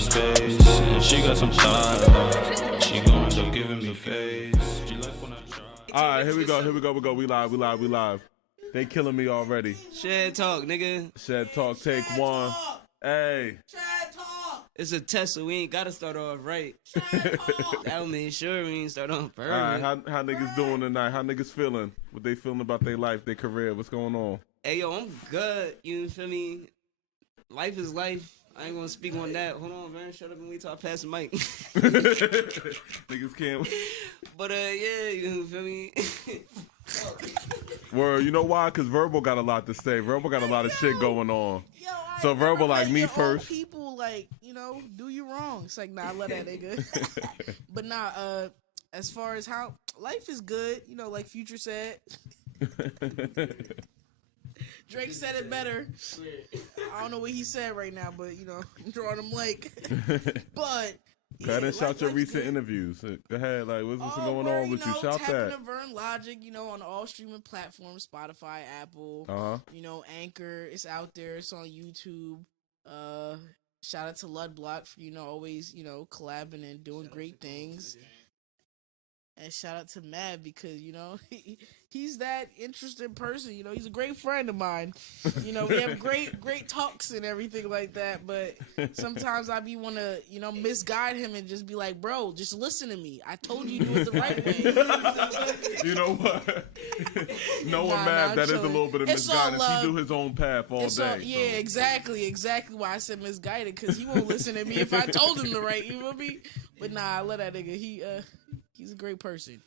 space. And she got some thighs. She gon' end up giving me face. She like when I try. Alright, here we go. We live. They killing me already. Shed talk, nigga. Shed talk, take one. Hey. Shed talk. It's a test, so we ain't gotta start off right. That'll make sure we ain't start off perfect. Alright, how niggas doing tonight? How niggas feeling? What they feeling about their life, their career? What's going on? Hey, yo, I'm good. You feel me? Life is life. I ain't gonna speak on that. Hold on, man. Shut up and wait till I pass the mic. Niggas can't. But, yeah, you feel me? Word, you know why? Because Verbal got a lot to say. Verbal got a lot of shit going on. Yo, So Verbal like me your first. People like, do you wrong. It's like, nah, I love that nigga. But nah, as far as how life is good, like Future said. Drake said it better. I don't know what he said right now, but I'm drawing him like. But Go ahead and shout your recent good. interviews. Go ahead, like what's going on with you? Shout tapping that. to Vernlogic, on all streaming platforms, Spotify, Apple, Anchor. It's out there. It's on YouTube. Shout out to Ludblock for always collabing and doing great things. And shout out to Matt because, he's that interesting person. He's a great friend of mine. We have great talks and everything like that. But sometimes I be want to, misguide him and just be like, bro, just listen to me. I told you do it the right way. You know what? Knowing Matt, that is a little bit of misguidance. He do his own path all day. Yeah, exactly. Exactly why I said misguided because he won't listen to me if I told him the right. You feel me? But nah, I love that nigga. He's a great person.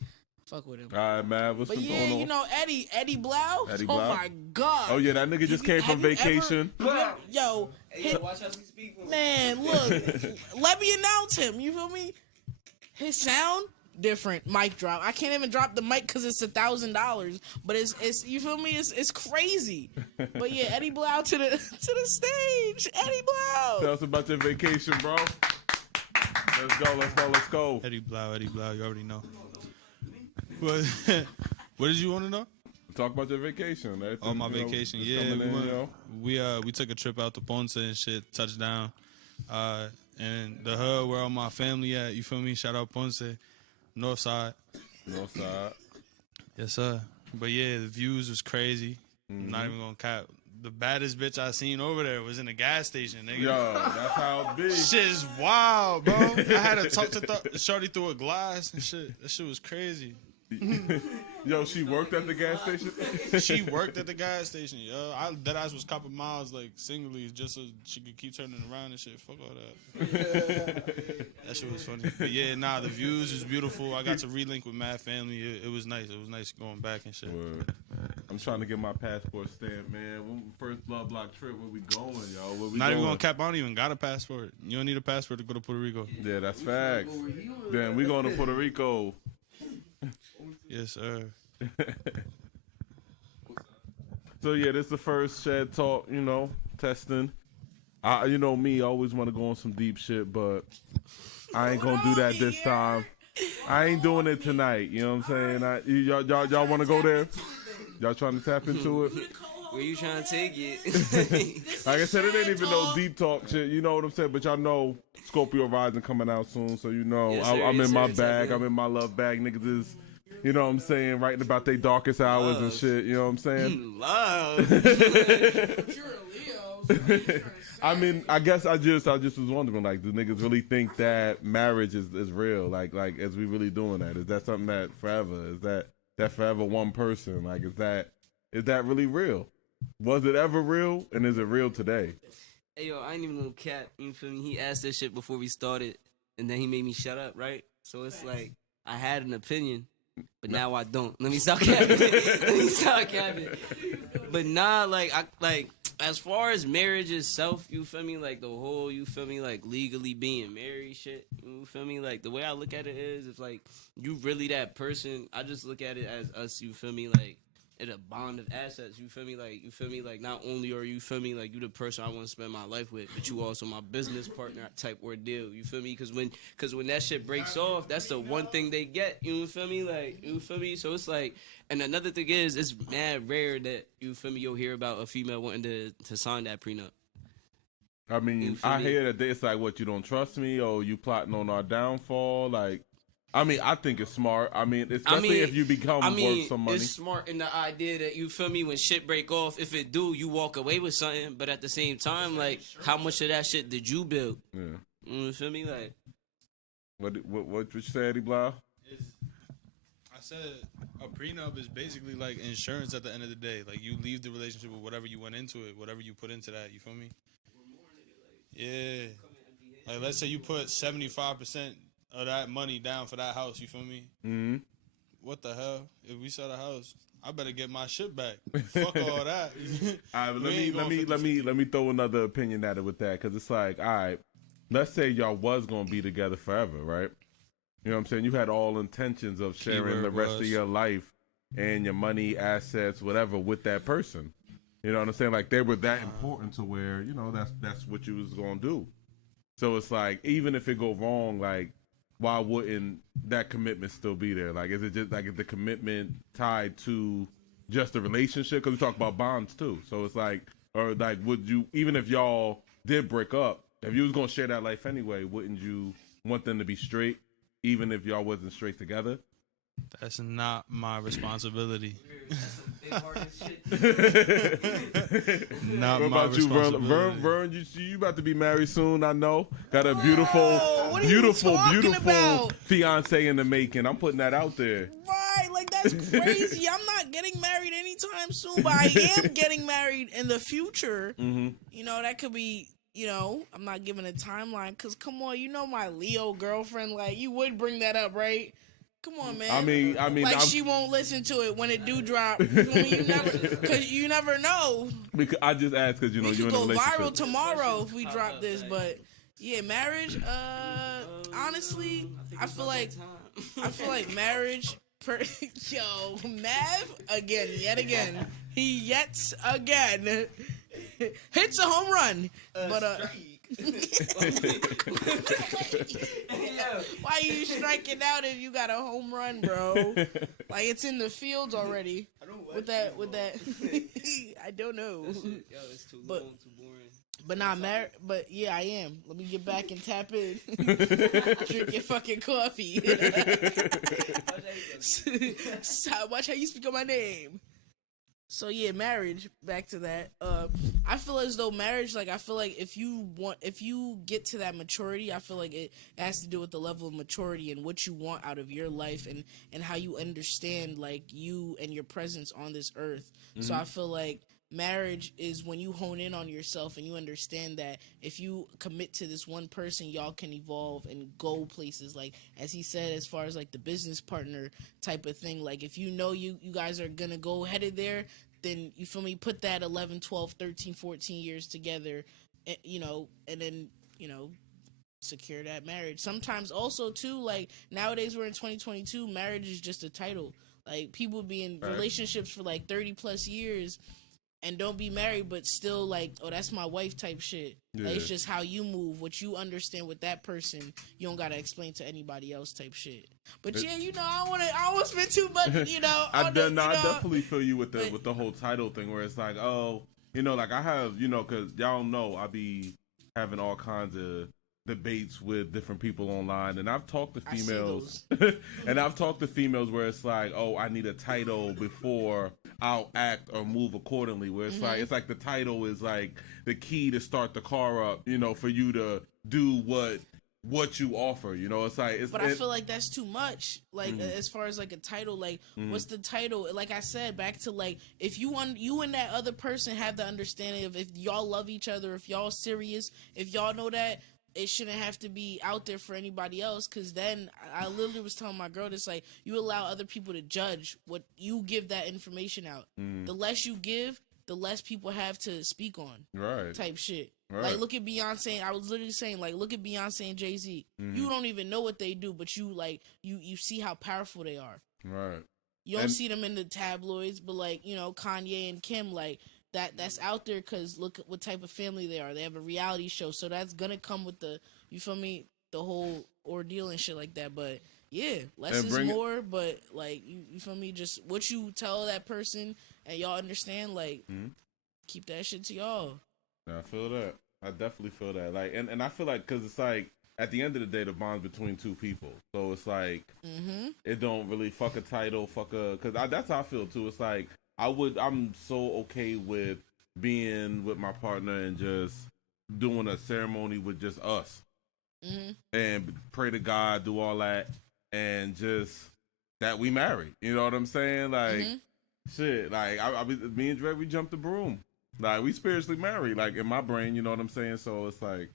Fuck with him. All right, man. What's going on? Eddie Blou. Eddie Oh Blou? my god. Oh yeah, that nigga just came from vacation. Yo, Hey, watch how he speak. man, look. Let me announce him. You feel me? His sound different. Mic drop. I can't even drop the mic because it's $1,000. But it's you feel me? It's crazy. But yeah, Eddie Blou to the stage. Eddie Blou. Tell us about your vacation, bro. Let's go. Eddie Blou, you already know. What did you want to know? Talk about your vacation. Oh, my vacation. Yeah, we took a trip out to Ponce and shit, touchdown. And the hood where all my family at, you feel me? Shout out Ponce, North Side. North Side. Yes, sir. But yeah, the views was crazy. I'm not even gonna cap. The baddest bitch I seen over there was in the gas station, nigga. Yo, that's how it be. Shit is wild, bro. I had to talk to Shorty through a glass and shit. That shit was crazy. Yo, she worked at the gas station? She worked at the gas station, yo. That ass was copping miles, like, singly, just so she could keep turning around and shit. Fuck all that. That shit was funny. But yeah, nah, the views is beautiful. I got to relink with Mad Family. It was nice. It was nice going back and shit. Word. I'm trying to get my passport stamped, man. When first Blood Block trip, where we going, y'all? Where we Not going? even gonna cap. I don't even got a passport. You don't need a passport to go to Puerto Rico. Yeah, that's facts. Then we going to Puerto Rico. Yes, sir. So yeah, this is the first Shed Talk, testing. You know me, I always want to go on some deep shit, but I ain't gonna do that this time. I ain't doing it tonight. You know what I'm saying? Y'all want to go there? Y'all trying to tap into it? Where you trying to take it? Like I said, it ain't even no deep talk shit. You know what I'm saying? But y'all know Scorpio Rising coming out soon, so Yes, sir, I'm yes, in my sir, bag. exactly. I'm in my love bag. Niggas is, you know what I'm saying, writing about their darkest hours and shit. You know what I'm saying? Love. You're a Leo. I mean, I guess I just was wondering, like, do niggas really think that marriage is real? Like, is we really doing that? Is that something that forever? Is that forever one person? Like, is that really real? Was it ever real? And is it real today? Hey, yo, I ain't even gonna cap. You feel me? He asked that shit before we started, and then he made me shut up, right? So it's like, I had an opinion, but now I don't. Let me stop capping. But nah, as far as marriage itself, you feel me? Like, the whole, you feel me? Like, legally being married shit, you feel me? Like, the way I look at it is, if, like, you really that person, I just look at it as us, you feel me? Like, it's a bond of assets, you feel me? Like, not only are you, feel me, like, you the person I want to spend my life with, but you also my business partner type ordeal, you feel me? Because when that shit breaks off, that's the one thing they get, you feel me? Like, you feel me? So it's like, and another thing is, it's mad rare that, you feel me, you'll hear about a female wanting to sign that prenup. I mean, I hear that it's like, what, you don't trust me, or you plotting on our downfall? Like, I mean, I think it's smart. I mean, especially if you become worth some money. It's smart in the idea that, you feel me, when shit break off, if it do, you walk away with something. But at the same time, like, how much of that shit did you build? Yeah. You feel me? Like, what you said, Blou? I said a prenup is basically like insurance at the end of the day. Like, you leave the relationship with whatever you went into it, whatever you put into that. You feel me? Yeah. Like, let's say you put 75% of that money down for that house. You feel me? Mm-hmm. What the hell? If we sell the house, I better get my shit back. Fuck all that. All right, let me throw another opinion at it with that, because it's like, all right, let's say y'all was gonna be together forever, right? You know what I'm saying? You had all intentions of sharing the rest of your life and your money, assets, whatever, with that person. You know what I'm saying? Like, they were that important to where, you know, that's what you was gonna do. So it's like, even if it go wrong, like, why wouldn't that commitment still be there? Like, is it just like, is the commitment tied to just the relationship? Because we talk about bonds too. So it's like, or like, would you, even if y'all did break up, if you was gonna share that life anyway, wouldn't you want them to be straight, even if y'all wasn't straight together? That's not my responsibility. Not what my about you, responsibility. Vern? You about to be married soon, I know. Got a beautiful fiance in the making. I'm putting that out there. Right, like, that's crazy. I'm not getting married anytime soon, but I am getting married in the future. Mm-hmm. You know, that could be, you know, I'm not giving a timeline, because, come on, you know my Leo girlfriend, like, you would bring that up, right? Come on, man. I mean, like, she won't listen to it when it do drop. Because you never know. Because I just asked because, you know, you're in a relationship. We could go viral tomorrow if we drop this, but yeah, marriage. Honestly, I feel like marriage. Yo, Mav yet again. He yet again hits a home run, but why are you striking out if you got a home run, bro? Like, it's in the fields already. With that, I don't know. Yo, it's too long, too boring. But not married. But yeah, I am. Let me get back and tap in. Drink your fucking coffee. Watch how you speak on my name. So yeah, marriage, back to that. I feel as though marriage, like, I feel like if you get to that maturity, I feel like it has to do with the level of maturity and what you want out of your life, and how you understand, like, you and your presence on this earth. Mm-hmm. So I feel like marriage is when you hone in on yourself and you understand that if you commit to this one person, y'all can evolve and go places. Like, as he said, as far as like the business partner type of thing, like, if you know you guys are gonna go headed there, then, you feel me, put that 11, 12, 13, 14 years together, you know, and then, you know, secure that marriage. Sometimes also too, like, nowadays we're in 2022, marriage is just a title. Like, people be in relationships for like 30 plus years and don't be married, but still like, oh, that's my wife type shit. Yeah. Like, it's just how you move, what you understand with that person. You don't gotta explain to anybody else type shit. But yeah, you know, I don't wanna spend too much, you know. I definitely feel you with the whole title thing, where it's like, oh, you know, like, I have, you know, because y'all know I be having all kinds of debates with different people online, and I've talked to females and I've talked to females where it's like, oh, I need a title before I'll act or move accordingly, where it's like, it's like the title is like the key to start the car up, you know, for you to do what you offer, you know. It's like, I feel like that's too much, like, as far as like a title, like, what's the title? Like I said, back to, like, if you and that other person have the understanding of, if y'all love each other, if y'all serious, if y'all know that it shouldn't have to be out there for anybody else, because then I literally was telling my girl this, like, you allow other people to judge what you give that information out. The less you give, the less people have to speak on, right? Type shit. Right. Like, look at Beyonce. I was literally saying, like, look at Beyonce and Jay-Z. You don't even know what they do, but you, like, you see how powerful they are. Right. You don't see them in the tabloids, but, like, you know, Kanye and Kim, like, that's out there because look at what type of family they are. They have a reality show, so that's gonna come with the, you feel me, the whole ordeal and shit like that. But yeah, less is more. But, like, you feel me, just what you tell that person and y'all understand, like, keep that shit to y'all. I feel that. I definitely feel that. Like, and I feel like because it's like at the end of the day, the bond's between two people. So it's like it don't really fuck a title, because that's how I feel too. It's like I'm so okay with being with my partner and just doing a ceremony with just us and pray to God, do all that, and just that we married. You know what I'm saying? Like, shit. Like, me and Dre, we jumped the broom. Like, we spiritually married. Like, in my brain, you know what I'm saying? So it's like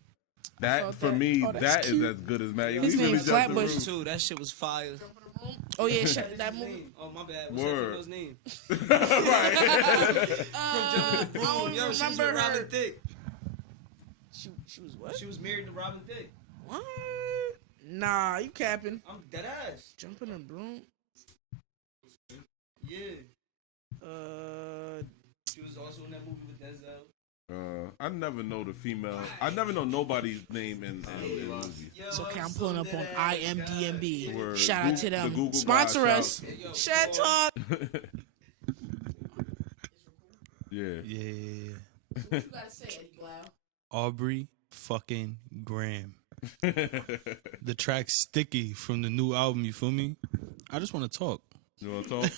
that for me. That is as good as married. His we name really Flatbush too. That shit was fire. Oh yeah, that movie. Oh my bad. What's that female's name? Right. I don't Yo, she was remember with her. Robin Thicke. She was what? She was married to Robin Thicke. What? Nah, you capping. I'm dead ass. Jumping a broom. Yeah. She was also in that movie with Denzel. I never know the female. I never know nobody's name in movies. It's okay, I'm pulling up on IMDb. Word. Shout out to them. Google Sponsor guys, us. Shed Talk. Yeah. Yeah. What you gotta say, Eddie Blau? Aubrey fucking Graham. The track Sticky from the new album, you feel me? I just want to talk. You want to talk?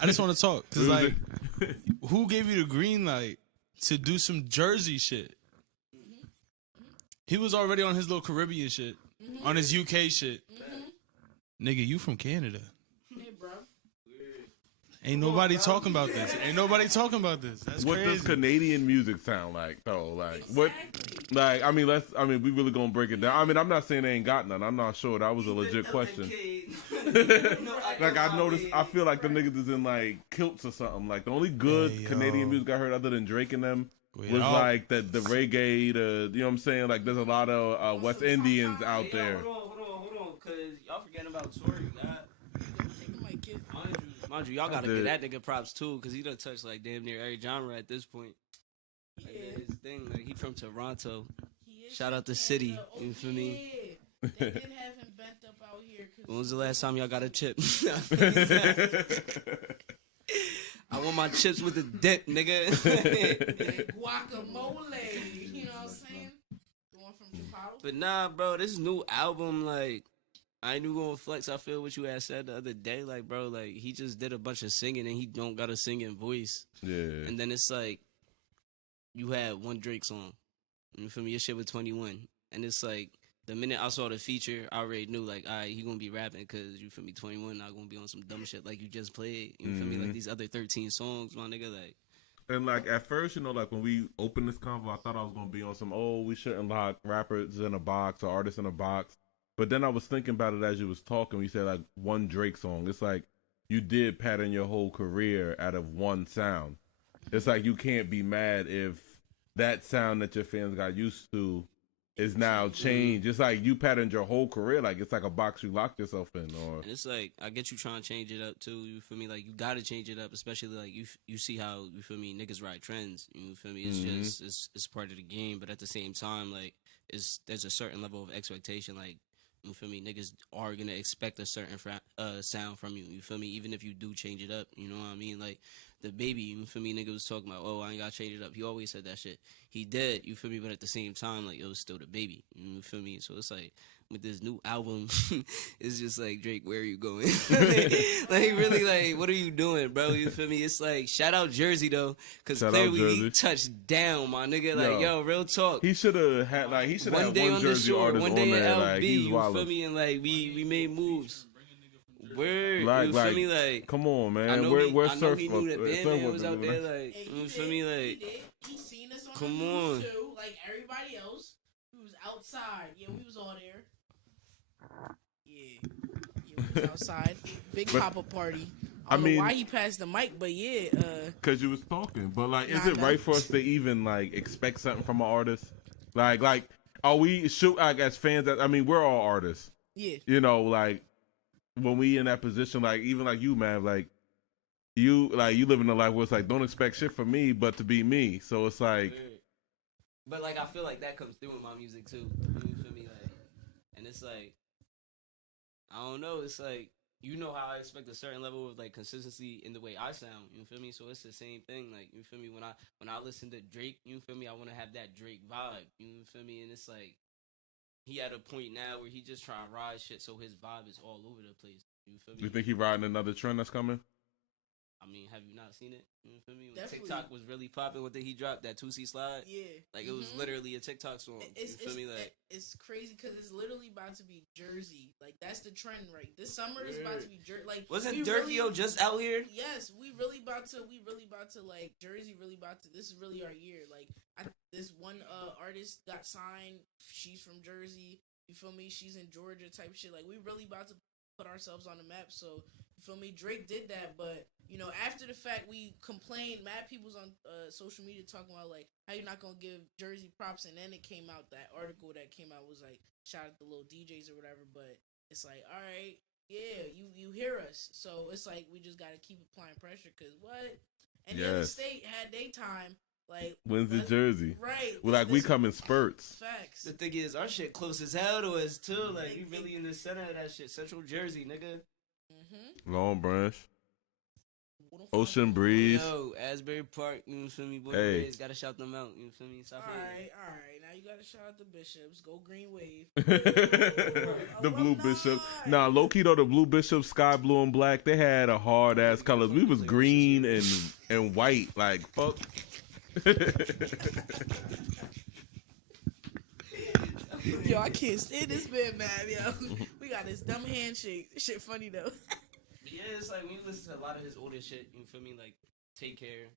I just want to talk. Because, like, who gave you the green light to do some Jersey shit? He was already on his little Caribbean shit, on his UK shit. Nigga, you from Canada. Hey, bro. Ain't nobody talking about this. Ain't nobody talking about this. That's What crazy. does Canadian music sound like, though? Like, what? Like, I mean, we really gonna break it down. I mean, I'm not saying they ain't got none. I'm not sure. That was a legit question. Like, I noticed, I feel like the niggas is in, like, kilts or something. Like, the only good Canadian music I heard other than Drake and them was, like, the reggae, you know what I'm saying? Like, there's a lot of West Indians out there. Hold on, because y'all forgetting about Tory. Mind you, y'all gotta give that nigga props too, because he done touched like damn near every genre at this point. Like, his thing, like he from Toronto. Shout out the city, you feel me? They did have him bent up out here. When was the last time y'all got a chip? I want my chips with the dip, nigga. Guacamole, you know what I'm saying? The one from Chicago. But nah, bro, this new album, like, I ain't even gonna flex. I feel what you had said the other day, like, bro, like he just did a bunch of singing and he don't got a singing voice. Yeah. And then it's like you had one Drake song. You feel me? Your shit with 21, and it's like the minute I saw the feature, I already knew like, all right, he gonna be rapping because you feel me? 21 not gonna be on some dumb shit like you just played. You feel me? Like these other 13 songs, my nigga, like. And like at first, you know, like when we opened this convo, I thought I was gonna be on some we shouldn't lock rappers in a box or artists in a box. But then I was thinking about it as you was talking. You said like one Drake song. It's like you did pattern your whole career out of one sound. It's like you can't be mad if that sound that your fans got used to is now changed. It's like you patterned your whole career. Like it's like a box you locked yourself in. Or and it's like I get you trying to change it up too. You feel me? Like you gotta change it up, especially like you see how you feel me niggas ride trends. You feel me? It's just it's part of the game. But at the same time, like there's a certain level of expectation. Like. You feel me? Niggas are gonna expect a certain sound from you. You feel me? Even if you do change it up, you know what I mean? Like the baby, you feel me? Nigga was talking about, oh, I ain't gotta change it up. He always said that shit. He did, you feel me? But at the same time, like it was still the baby. You feel me? So it's like with this new album, it's just like Drake, where are you going? like really, like what are you doing, bro? You feel me? It's like shout out Jersey though, because clearly he touched down, my nigga. Like yo, real talk. He should have had like he should have one day one on Jersey the shore, artist one day on in there. LB. Like he's you wild. feel me? And like we made moves. Word, like, you feel me? Like, come on, man. I know we're he knew that Bandman was out there. Like, you feel me? Like, he seen us on come the news on. too, like everybody else. We was outside. Yeah, we was all there. Yeah, we was outside. Big pop-up party. I mean, know why he passed the mic, but yeah. Because you was talking. But, like, is it right for us to even, like, expect something from an artist? Like, are we, like, as fans, I mean, we're all artists. Yeah. You know, like, when we in that position, like, even like you, man, like, you live in a life where it's like, don't expect shit from me, but to be me. So it's like. But, like, I feel like that comes through in my music, too. You feel me? Like, and it's like, I don't know. It's like, you know how I expect a certain level of like consistency in the way I sound. You feel me? So it's the same thing. Like you feel me? When I listen to Drake, you feel me? I want to have that Drake vibe. You feel me? And it's like he at a point now where he just trying to ride shit, so his vibe is all over the place. You feel me? You think he riding another trend that's coming? I mean, have you not seen it? You feel me? When Definitely. TikTok was really popping, what did he drop? That 2C slide? Yeah. Like, it was literally a TikTok song. You feel me? Like, it's crazy because it's literally about to be Jersey. Like, that's the trend, right? This summer is about to be Jersey. Like, wasn't Durkio just out here? Yes, we really about to, like, Jersey really about to, this is really our year. Like, this one artist got signed. She's from Jersey. You feel me? She's in Georgia type shit. Like, we really about to put ourselves on the map. So, you feel me? Drake did that, but you know, after the fact, we complained. Mad people's on social media talking about like how you not gonna give Jersey props, and then it came out, that article that came out was like shout out the little DJs or whatever. But it's like, all right, yeah, you hear us, so it's like we just gotta keep applying pressure because what? And the other state had their time. Like when's the Jersey? Right. Well, like we come in spurts. Facts. The thing is, our shit close as hell to us too. Like we really in the center of that shit, Central Jersey, nigga. Long Branch. Ocean Breeze. Yo, Asbury Park, you feel me? Boy, Hey. gotta shout them out, you feel me? All right. Now you gotta shout out the Bishops. Go Green Wave. The Blue Bishop. Nah, low key though, the Blue Bishop, sky blue and black, they had a hard ass colors. We was green and white. Like fuck. Yo, I can't stand this man, man. Yo, we got this dumb handshake. This shit funny though. Yeah, it's like when you listen to a lot of his older shit, you feel me? Like Take Care,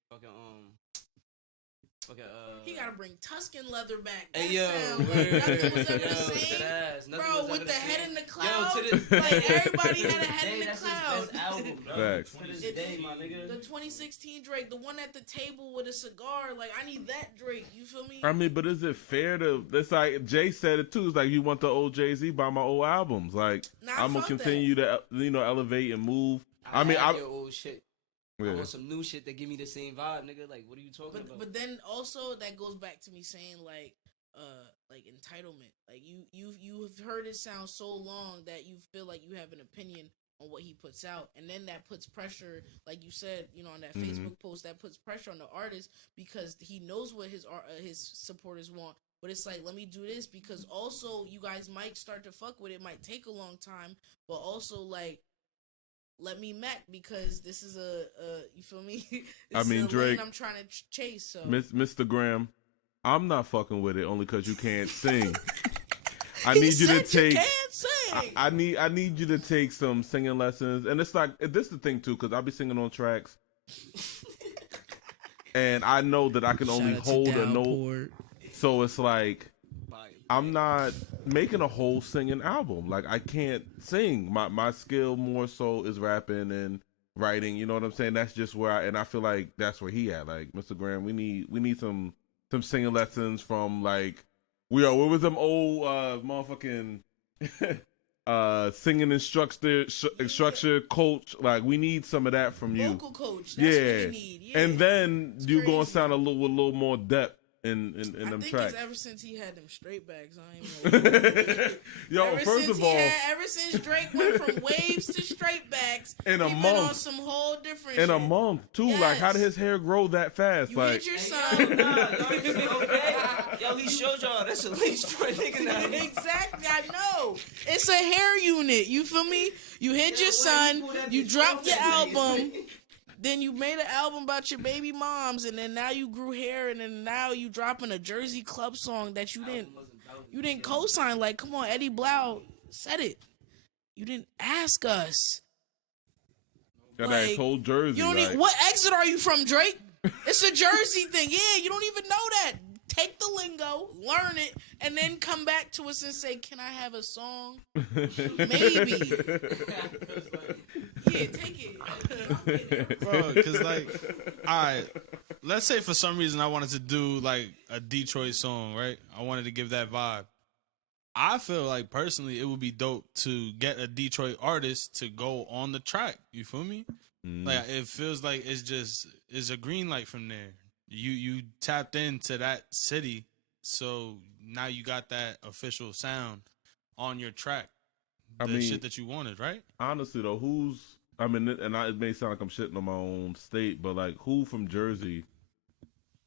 he gotta bring Tuscan leather back. That hey yo, nothing was ever the same. Bro, with the head in the cloud, like everybody had a head in the cloud. His best album, bro. Facts. To this day, my nigga. The 2016 Drake, the one at the table with a cigar, like I need that Drake. You feel me? I mean, but is it fair to? It's like Jay said it too. It's like you want the old Jay-Z, buy my old albums. Like I'm gonna continue to elevate and move. I mean, your old shit. Yeah. I want some new shit that give me the same vibe, nigga. Like, what are you talking about? But then also that goes back to me saying like entitlement. Like you've heard it sound so long that you feel like you have an opinion on what he puts out, and then that puts pressure, like you said, on that Facebook post, that puts pressure on the artist because he knows what his supporters want. But it's like, let me do this because also you guys might start to fuck with it. Might take a long time, but also like. Let me Mac because this is you feel me? I mean, Drake. I'm trying to chase. So, Mr. Graham, I'm not fucking with it only because you can't sing. I need you to take. You can't sing. I need you to take some singing lessons, and it's like this is the thing too, because I'll be singing on tracks, and I know that I can only hold a note. So it's like I'm not making a whole singing album. Like I can't sing. My skill more so is rapping and writing. You know what I'm saying? That's just where I feel like that's where he at. Like Mr. Graham, we need some singing lessons from like what was them old motherfucking singing instructor coach. Like we need some of that from you. Vocal coach. That's what you need. Yeah. And then it's you crazy. gonna sound with a little more depth. In them tracks. It's ever since he had them straight backs. I ain't know. Yo, first of all, ever since Drake went from waves to straight backs, in a he month, went on some whole different. In shit. a month too. Yes. Like, how did his hair grow that fast? You like, hit your son. Yo, he showed y'all that's a leash for a nigga now. Exactly, I know. It's a hair unit. You feel me? You hit your son. You dropped your album. Then you made an album about your baby moms, and then now you grew hair, and then now you dropping a Jersey Club song that you didn't co-sign. Like, come on, Eddie Blou said it. You didn't ask us. got that whole Jersey. You don't need, what exit are you from, Drake? It's a Jersey thing. Yeah, you don't even know that. Take the lingo, learn it, and then come back to us and say, "Can I have a song?" Maybe. Yeah, take it. Bro, because, like, all right, let's say for some reason I wanted to do, like, a Detroit song, right? I wanted to give that vibe. I feel like, personally, it would be dope to get a Detroit artist to go on the track. You feel me? Like, it feels like it's a green light from there. You tapped into that city, so now you got that official sound on your track. shit that you wanted, right? Honestly though, it may sound like I'm shitting on my own state, but like who from Jersey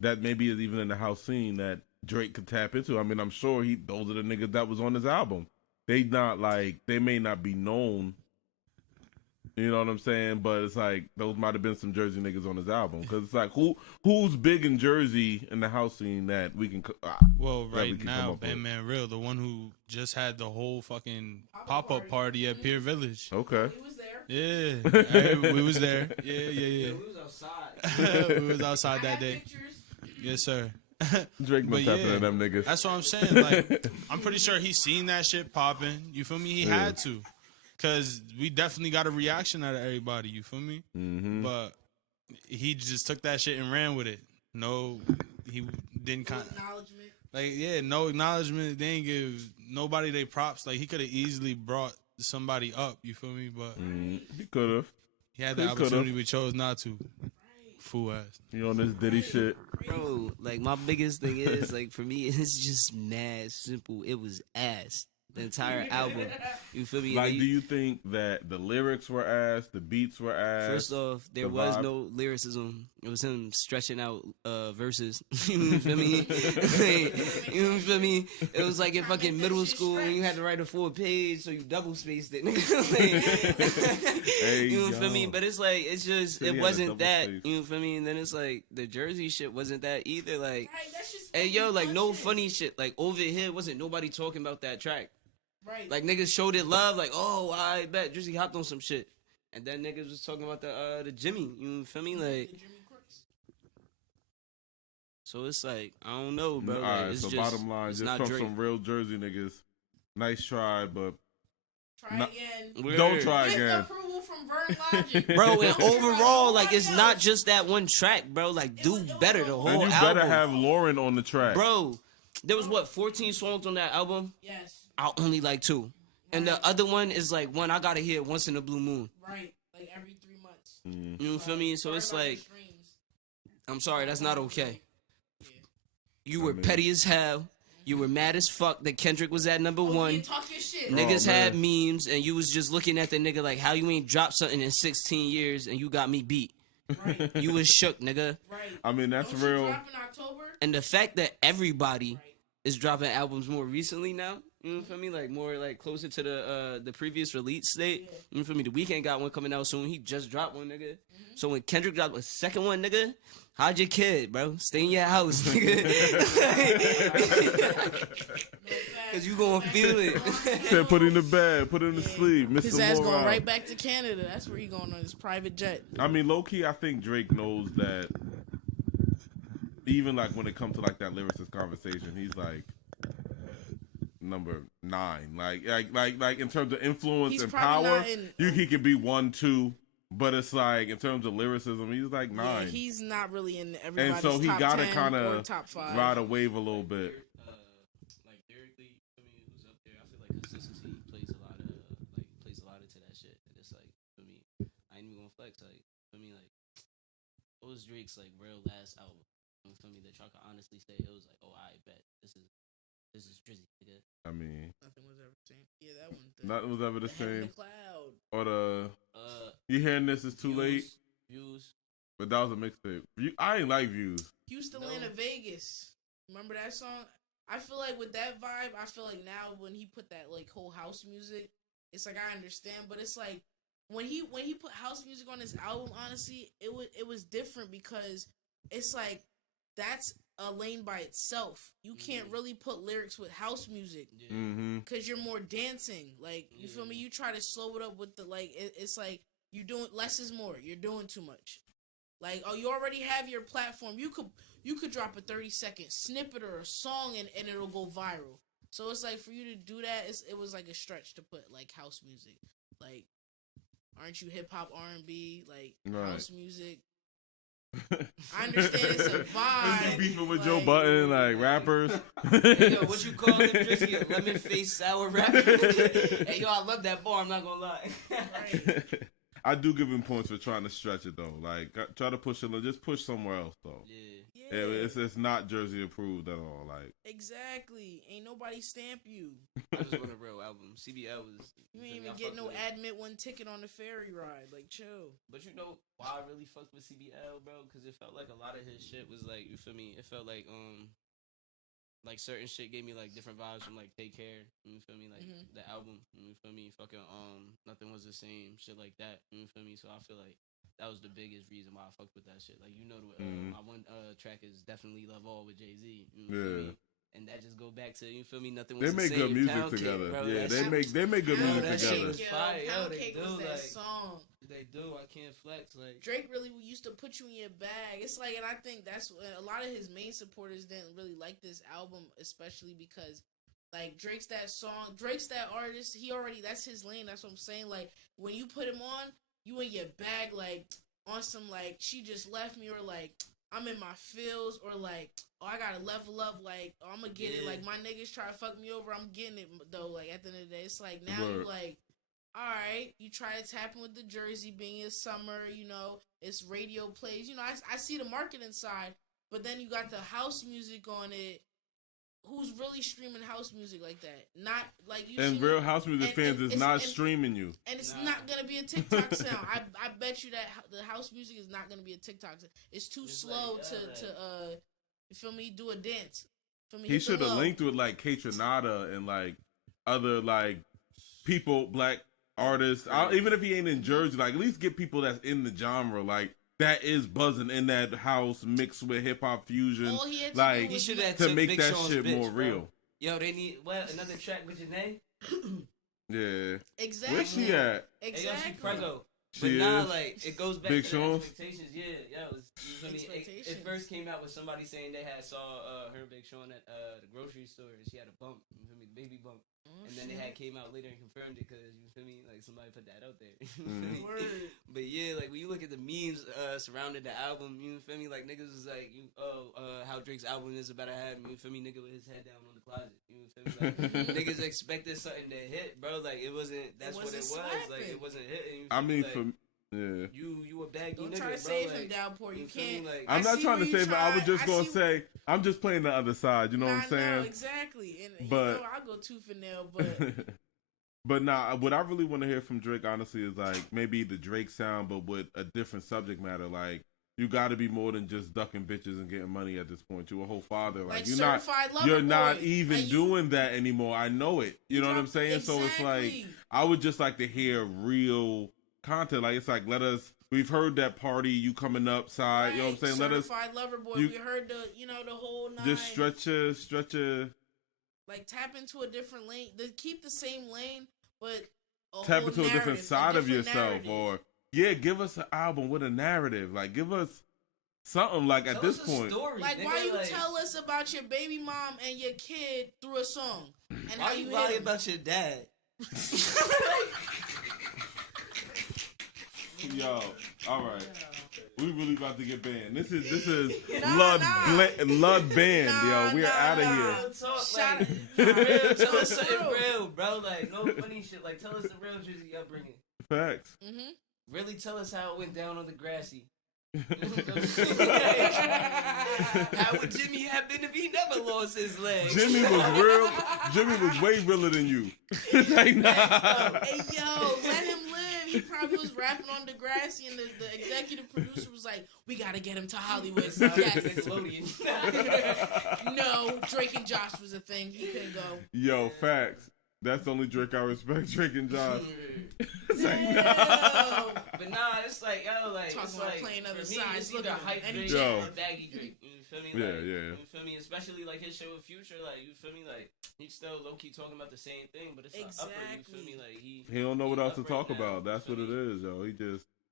that maybe is even in the house scene that Drake could tap into? I mean, I'm sure those are the niggas that was on his album. They may not be known. You know what I'm saying? But it's like those might have been some Jersey niggas on his album, because it's like who's big in Jersey in the house scene that we can. Right now, Man Real, the one who just had the whole fucking pop-up party at Pier Village. Okay. He was there. Yeah, we was there. Yeah. We was outside. We was outside that day. Pictures. Yes, sir. Drake been tapping at them niggas. That's what I'm saying. Like, I'm pretty sure he seen that shit popping. You feel me? He had to. Because we definitely got a reaction out of everybody, you feel me? Mm-hmm. But he just took that shit and ran with it. No, he didn't... acknowledgement. No acknowledgement. They didn't give nobody they props. Like, he could have easily brought somebody up, you feel me? But he could have. He had the opportunity, we chose not to. Fool ass. You on this Diddy shit. Bro, like, my biggest thing is, like, for me, it's just mad simple. It was ass. The entire album. You feel me? Like, do you think that the lyrics were ass, the beats were ass? First off, there was no lyricism. It was him stretching out verses. You feel me? You feel me? It was like in fucking middle school when you had to write a full page, so you double spaced it. You feel me? But it's like, it's just, it wasn't that. You feel me? And then it's like, the Jersey shit wasn't that either. Like, hey, yo, like, no funny shit. Like, over here, wasn't nobody talking about that track. Right. Like, niggas showed it love, like, oh, I bet Drizzy hopped on some shit. And then niggas was talking about the Jimmy, you feel me? Like, so it's like, I don't know, bro. All like, right, it's so just, bottom line, just from some real Jersey niggas, nice try, but... Try again. Don't try With again. approval from Vernlogic. Bro, and overall, like, it's not just that one track, bro. Like, do better the whole album. And you better have Lauren on the track. Bro, there was, 14 songs on that album? Yes. I only like 2. And the other one is like one I gotta hear once in a blue moon. Right, like every 3 months. You feel me? So it's like, I'm sorry, that's not okay. You were petty as hell. You were mad as fuck that Kendrick was at number 1. Talk your shit. Niggas had memes, and you was just looking at the nigga like, how you ain't dropped something in 16 years and you got me beat. Right. You was shook, nigga. Right. I mean, that's Don't real. you drop in October? And the fact that everybody is dropping albums more recently now, you feel me? Like, more like closer to the previous release date. You feel me? The Weeknd got one coming out soon. He just dropped one, nigga. So when Kendrick dropped a second one, nigga, hide your kid, bro. Stay in your house, nigga. Cause you gonna feel it. Said put him to bed, put him to sleep. Mr. His ass Moral. going right back to Canada. That's where he going on his private jet. I mean, low key, I think Drake knows that. Even like when it comes to like that lyricist conversation, he's like number 9. Like in terms of influence He's and probably power, not in- he could be 1, 2, but it's like in terms of lyricism, he's like 9. Yeah, he's not really in everybody's and so he top gotta 10 kind or of top 5. ride a wave a little bit. Like lyrically, I mean, who's up there? I feel like consistency plays a lot into that shit. And it's like, for me, I ain't even gonna flex. Like, for me, like, what was Drake's like real last album? You feel me? That y'all can honestly say it was like, oh, I bet this is Drizzy, nigga. I mean, Nothing was ever the same. Yeah, that one. nothing was ever the Heaven same. Cloud. Or the you hearing this is too late, Views. but that was a mixtape. I ain't like Views. Houston, Atlanta, Vegas. Remember that song? I feel like with that vibe, I feel like now when he put that like whole house music, it's like I understand, but it's like when he put house music on his album, honestly, it was different because it's like that's a lane by itself. You can't really put lyrics with house music because you're more dancing. Like, you feel me? You try to slow it up with the like. It's like you doing less is more. You're doing too much. Like, oh, you already have your platform. You could drop a 30-second snippet or a song and it'll go viral. So it's like for you to do that, it was like a stretch to put like house music. Like, aren't you hip hop R&B? Like house music. I understand it's a vibe. Is he beefing with Joe Budden, like rappers? Hey, yo, what you call him, Drizzy? A lemon face sour rapper? Hey, yo, I love that bar. I'm not gonna lie. Right. I do give him points for trying to stretch it though. Like, try to push it. Just push somewhere else though. Yeah. It's not Jersey approved at all. Like exactly, ain't nobody stamp you. I just want a real album. CBL was. You ain't even get no admit one ticket on the ferry ride. Like, chill. But you know why I really fucked with CBL, bro? Because it felt like a lot of his shit was like, you feel me? It felt like certain shit gave me like different vibes from like Take Care. You feel me? Like the album. You feel me? Fucking Nothing Was the Same. Shit like that. You feel me? So I feel like that was the biggest reason why I fucked with that shit. Like, you know, my one track is definitely Love All with Jay-Z. You feel me? And that just go back to, you feel me? Nothing Was the Same. They make good music Pound together. Cake, bro. Yeah, That they make good music that together. shit was fire. Yo, Pound they Cake do, was that like, song. They do. I can't flex. Like, Drake really used to put you in your bag. It's like, and I think that's a lot of his main supporters didn't really like this album, especially because, like, Drake's that artist. That's his lane. That's what I'm saying. Like, when you put him on, you in your bag, like, on some, like, She Just Left Me, or, like, I'm in my feels, or, like, oh, I gotta level up, like, oh, I'm gonna get it. Like, my niggas try to fuck me over, I'm getting it, though. Like, at the end of the day, it's like, now you like, all right, you try to tap in with the Jersey being in summer, you know, it's radio plays. You know, I see the marketing side, but then you got the house music on it. Who's really streaming house music like that? Not like you. And real house music fans is not streaming you. And it's not gonna be a TikTok sound. I bet you that the house music is not gonna be a TikTok sound. It's too slow to you feel me, do a dance. He should have linked with like K-Tronada and like other like people, black artists. Even if he ain't in Jersey, like at least get people that's in the genre, like that is buzzing in that house mixed with hip hop fusion, like to make that shit more real. Yo, they need another track with Janae. Yeah, exactly. Where's she at? Exactly. Hey, yo, she prego. But nah, like it goes back Big to Sean? the expectations. Yeah, it first came out with somebody saying they saw her and Big Sean at the grocery store, and she had a bump. You feel me, baby bump. And then it came out later and confirmed it because you feel me, like somebody put that out there. But yeah, like when you look at the memes surrounding the album, you feel me, like niggas was like, how Drake's album is about to happen. You feel me, nigga with his head down on the closet. You feel me, like niggas expected something to hit, bro. Like it wasn't. That's what it was. Like it wasn't hitting. I mean, like, yeah. You a baggy Don't nigga, try to bro. save like, him, Downpour. You can't. Like, I'm not trying to save him. I was just gonna say I'm just playing the other side. You know what I'm saying? No, exactly. And but you know, I'll go tooth and nail, but. But nah, what I really want to hear from Drake, honestly, is like maybe the Drake sound, but with a different subject matter. Like you got to be more than just ducking bitches and getting money at this point. You're a whole father. Like you're not even doing that anymore. I know it. You know what I'm saying? Exactly. So it's like I would just like to hear real content. Like it's like we've heard that party you coming up side. Right. You know what I'm saying? Certified lover boy. We heard the whole nine. Just stretch a. Like tap into a different lane. Keep the same lane, but tap into a different side of yourself, or give us an album with a narrative. Like give us something. Like at this point, like why you tell us about your baby mom and your kid through a song, and why how you lie about your dad? Yo, all right. We really about to get banned. This is Lud banned, yo. We're out of here. Tell us something real, bro. Like no funny shit. Like tell us the real Jersey upbringing. Facts. Really tell us how it went down on the grassy. How would Jimmy have been if he never lost his leg? Jimmy was real. Jimmy was way realer than you. Like, nah. Hey yo, let him live. He probably was rapping on Degrassi, and the executive producer was like, "We gotta get him to Hollywood." Yes. No, Drake and Josh was a thing. He couldn't go. Yo, facts. That's the only Drake I respect. Drake and Josh. Like, but nah, it's like talking it's about like playing other me, sides. It's either hype Drake or baggy Drake. You feel me? Like, you feel me? Especially like his show with Future. Like you feel me? Like he's still low key talking about the same thing, but it's upper. You feel me? Like he don't know what else to talk about. That's what it is, yo.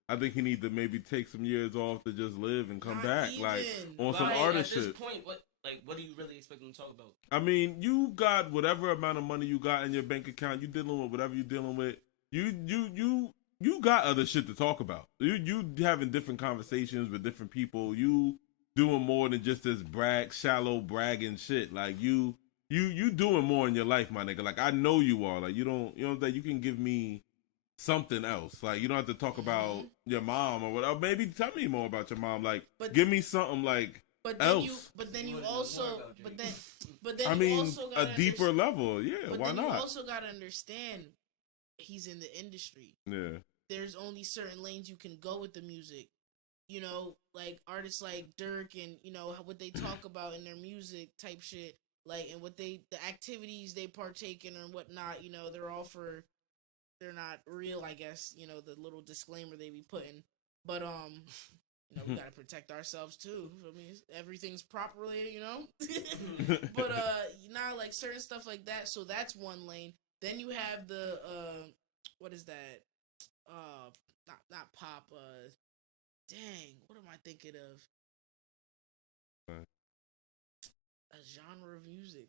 I think he need to maybe take some years off to just live and come back, like on some artist shit. At this point, what do you really expect him to talk about? I mean, you got whatever amount of money you got in your bank account. You dealing with whatever you dealing with. You got other shit to talk about. You having different conversations with different people. You doing more than just this shallow bragging shit. Like you doing more in your life, my nigga. Like I know you are. Like you know that you can give me something else. Like you don't have to talk about your mom or whatever. Maybe tell me more about your mom. Like give me something like But then you also I you mean, also a deeper level, yeah. But why then not? You also gotta understand, he's in the industry. Yeah. There's only certain lanes you can go with the music. You know, like artists like Dirk and what they talk about in their music type shit, like and the activities they partake in and whatnot. They're not real, I guess. The little disclaimer they be putting, but we gotta protect ourselves too. I mean, everything's properly, but now like certain stuff like that. So that's one lane. Then you have the what is that? Not pop. Dang, what am I thinking of? A genre of music.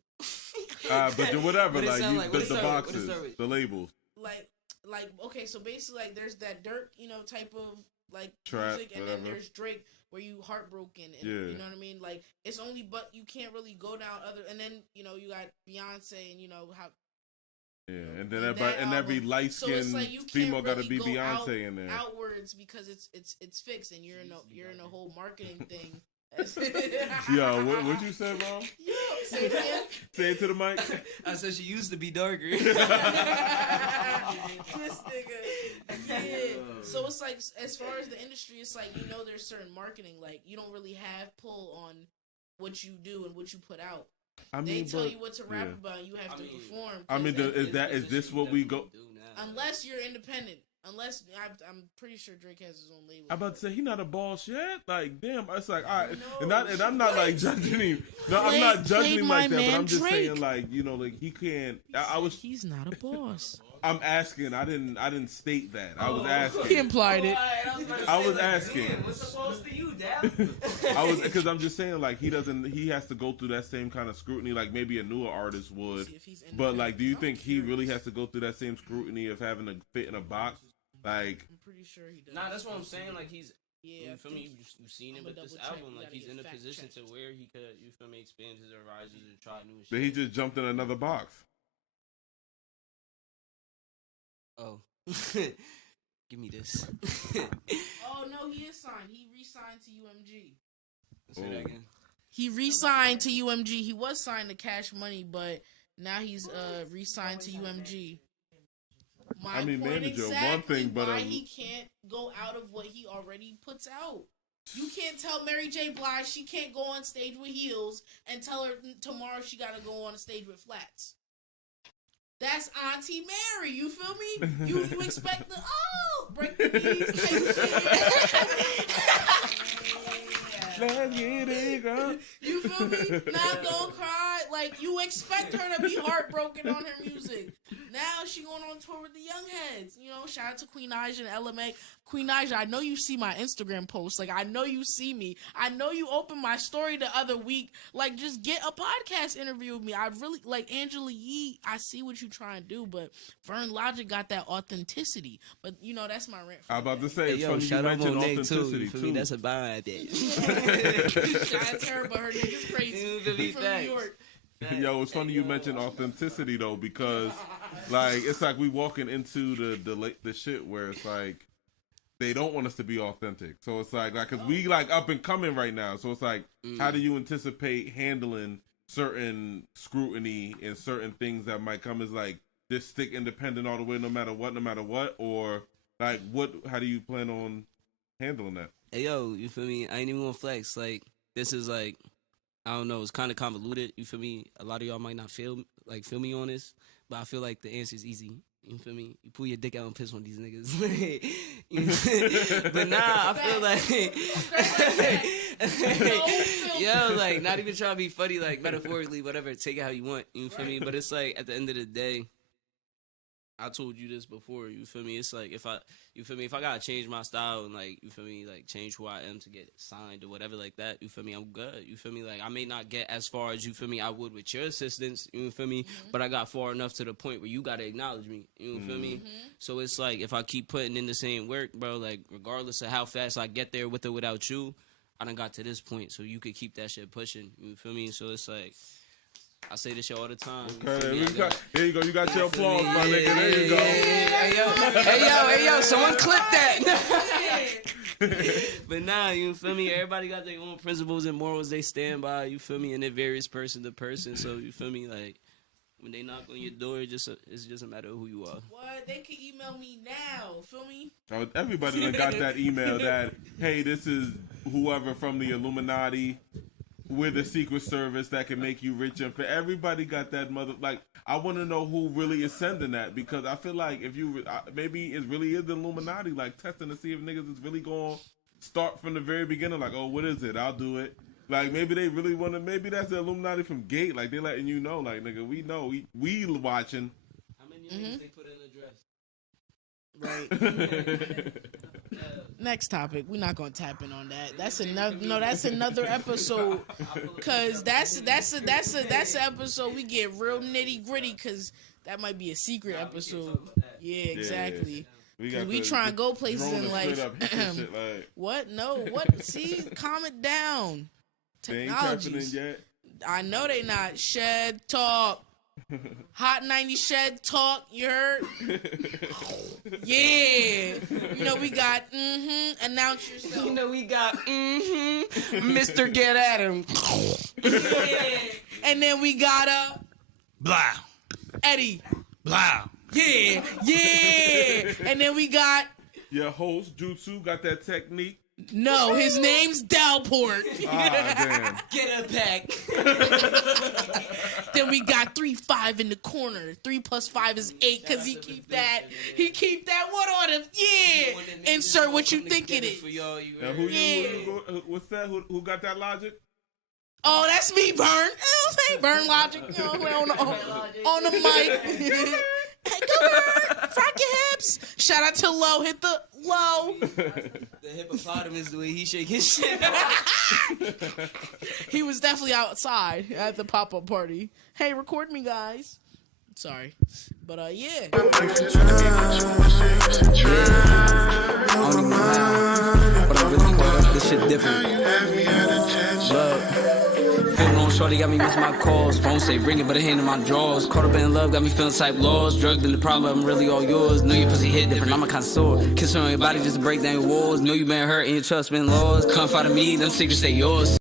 But whatever, like the boxes, the labels. Like okay, so basically like there's that Dirk, type of like trap, music, and whatever. then there's Drake where you heartbroken and you know what I mean? Like it's only but you can't really go down other, and then you got Beyonce and how. Yeah, and then every light skinned female got to be Beyonce in there. Outwards because it's fixed, and you're in a whole marketing thing. Yo, what you said, bro? Yo, say it again. Say it to the mic. I said she used to be darker. This nigga. Yeah. So it's like, as far as the industry, it's like, there's certain marketing. Like, you don't really have pull on what you do and what you put out. They tell you what to rap about. You have to perform. I mean, is this what we go? Unless you're independent. Unless I'm pretty sure Drake has his own label. I'm about to say he not a boss yet. Like damn, it's like all right, and I'm not like judging him. No, I'm not judging him like that. But I'm just saying like like he can't. He's not a boss. I'm asking. I didn't state that. I was asking. He implied it. I was asking. What's supposed to you, Dad? Because I'm just saying like he has to go through that same kind of scrutiny like maybe a newer artist would. But like, do you think he really has to go through that same scrutiny of having to fit in a box? Like, I'm pretty sure he does. Nah, that's what I'm saying. Like he's, you feel me? You've seen him with this album. Like he's in a position to where he could, you feel me, expand his horizons and try new shit. But he just jumped in another box. Oh, give me this. Oh no, he is signed. He re-signed to UMG. Say that again. He re-signed to UMG. He was signed to Cash Money, but now he's re-signed to UMG. Manager, one thing, but why he can't go out of what he already puts out. You can't tell Mary J. Blige she can't go on stage with heels and tell her tomorrow she got to go on stage with flats. That's Auntie Mary. You feel me? You expect the break the knees type shit. Let's get it, girl. You feel me? Not gonna cry. Like you expect her to be heartbroken on her music. Now she going on tour with the Young Heads. Shout out to Queen Aja and LMA. Queen Aja, I know you see my Instagram post. Like I know you see me. I know you opened my story the other week. Like just get a podcast interview with me. I really like Angela Yee. I see what you trying to do, but Vernlogic got that authenticity. But that's my rant. I'm about to say, hey, it's funny you mentioned authenticity too. Me, that's a bad day. Shout out to her, but her nigga's crazy. He from New York. Yo, it's funny you mentioned authenticity though, because like it's like we walking into the shit where it's like they don't want us to be authentic. So it's like because we like up and coming right now. So it's like how do you anticipate handling certain scrutiny and certain things that might come as like this stick independent all the way no matter what, or like how do you plan on handling that? Hey yo, you feel me? I ain't even gonna flex. Like this is like, I don't know, it's kind of convoluted. You feel me? A lot of y'all might not feel me on this, but I feel like the answer is easy. You feel me? You pull your dick out and piss on these niggas. But nah, I feel like, yo, like not even trying to be funny, like metaphorically, whatever. Take it how you want. You feel me? But it's like at the end of the day, I told you this before, you feel me? It's like if I gotta change my style and like, you feel me, like change who I am to get signed or whatever like that, you feel me, I'm good. You feel me? Like I may not get as far as, you feel me, I would with your assistance, you feel me? But I got far enough to the point where you gotta acknowledge me, you feel me? So it's like if I keep putting in the same work, bro, like regardless of how fast I get there with or without you, I done got to this point, so you could keep that shit pushing, you feel me? So it's like, I say this shit all the time. Okay, here you go. You got your applause, my nigga. There you go. Hey yo, someone clip that. But nah, you feel me? Everybody got their own principles and morals they stand by, you feel me? And it varies person to person, so you feel me? Like, when they knock on your door, it's just a matter of who you are. What? They can email me now. Feel me? Everybody that got that email that, hey, this is whoever from the Illuminati. We're the Secret Service that can make you rich and famous. Everybody got that like, I want to know who really is sending that, because I feel like if you, maybe it really is the Illuminati, like testing to see if niggas is really going to start from the very beginning, like, oh, what is it? I'll do it. Like, maybe they really want to, maybe that's the Illuminati from Gate, like, they letting you know, like, nigga, we know, we watching. How many niggas they put in the dress? Right. Next topic. We're not gonna tap in on that. That's another. No, that's another episode. Cause that's an episode we get real nitty gritty. Cause that might be a secret episode. Yeah, exactly. Yeah. We try and go places in life. What? No. What? See, calm it down. Technologies. They ain't yet. I know they not. Shed talk. Hot 90 Shed talk, you heard? Yeah. You know we got, announce yourself. You know we got, Mr. Get At Him. Yeah. And then we got, Blou. Eddie. Blou. Yeah. Yeah. And then we got... Your host, Jutsu, got that technique. No, his name's Dalport. Damn. Get a pack. Then we got 3-5 in the corner. 3 + 5 is 8 because he keep that. He keep that. What on him? Yeah. Insert what you think it is. What's that? Who got that logic? Oh, that's me, Vern. Hey, Vernlogic. You know, on the mic. Hey, go Vern. Rock your hips. Shout out to Low. Hit the low. The hippopotamus, the way he shake his shit. He was definitely outside at the pop-up party. Hey, record me, guys. Sorry. But, yeah. I don't even know how, but I really know this shit different. Feeling on shorty got me missing my calls. Phone say ringing, but a hand in my drawers. Caught up in love, got me feeling type laws. Drugged in the problem, I'm really all yours. Know your pussy hit different, I'm a connoisseur. Kiss on your body just to break down your walls. Know you been hurt and your trust been lost. Come fight me, them secrets they yours.